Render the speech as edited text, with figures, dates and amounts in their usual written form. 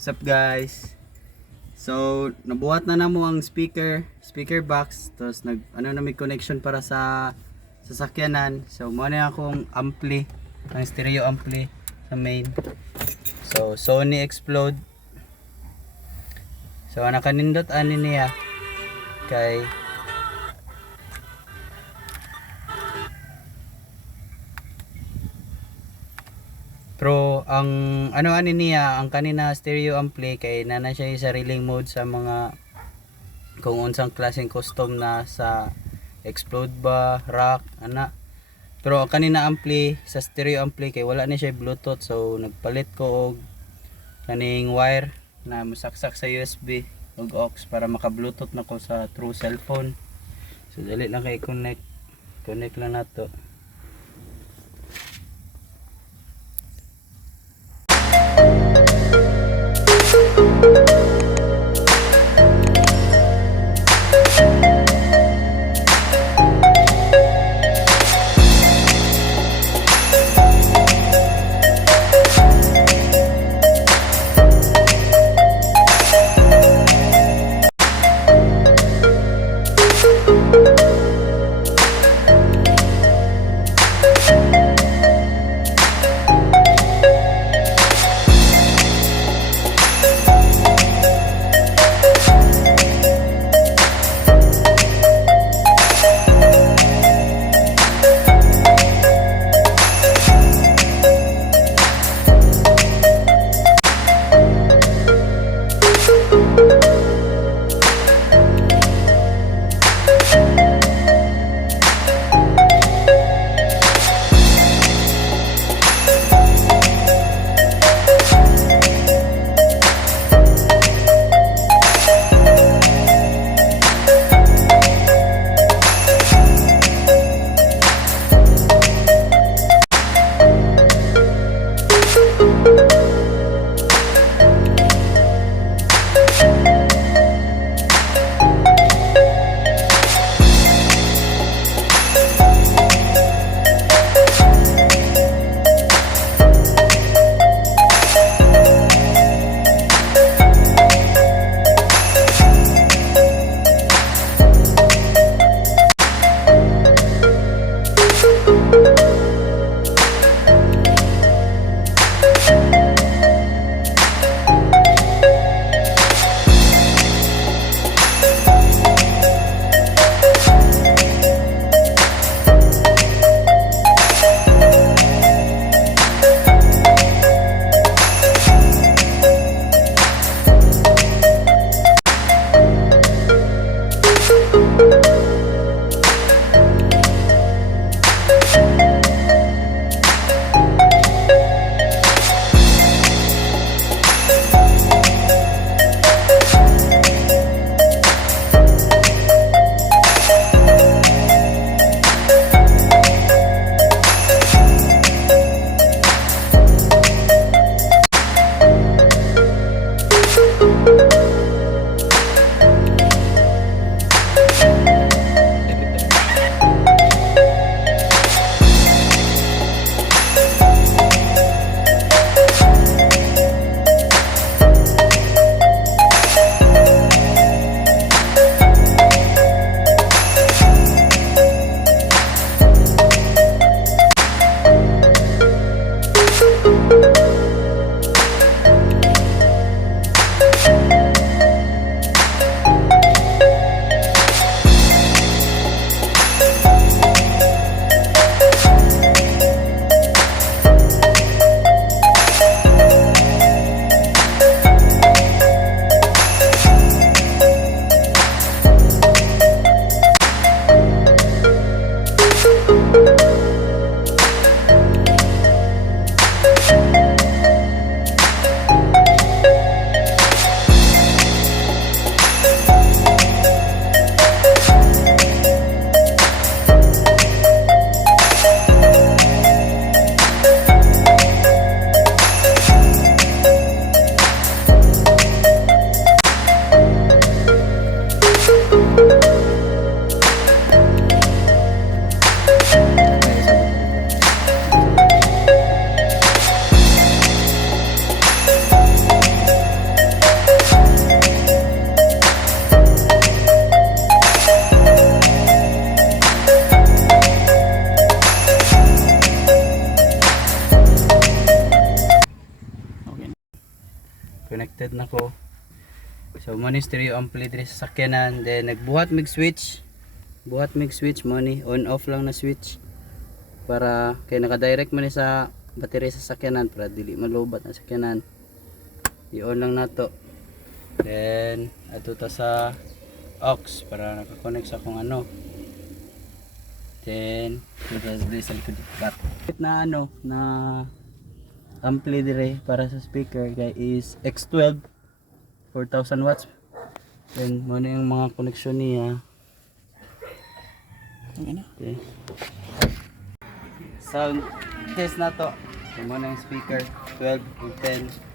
What's up guys? So, nabuhat na namo ang speaker box. Tapos na may connection para sa sasakyanan. So, mo na akong ampli, ang stereo ampli sa main. So, Sony Explode. So, nakanindot ani niya kay Pero ang ani niya, ang kanina stereo ampli kay nana siya yung sariling mode sa mga kung unsang klaseng custom na sa explode ba, rock, ana. Pero ang kanina ampli sa stereo ampli kay wala ni siya bluetooth, so nagpalit ko og kaning wire na musaksak sa USB ug aux para maka bluetooth na ko sa true cellphone. So dali lang kay connect lang nato. connected na ko. So mo ni stereo ampli diri sa sakyanan, then nagbuhat mig switch. Buhat mig switch mo ni, on off lang na switch. Para kay naka-direct man ni sa battery sa sakyanan para dili malubat ang sakyanan. I-on lang nato. Then ato ta sa aux para naka-connect sa akong ano. Then this sa likod na ano na ampli dire para sa speaker kay is X12 4000 watts. Then mo na yung mga connection niya. Okay. Sound test na to. So mo na yung speaker 12 and 10.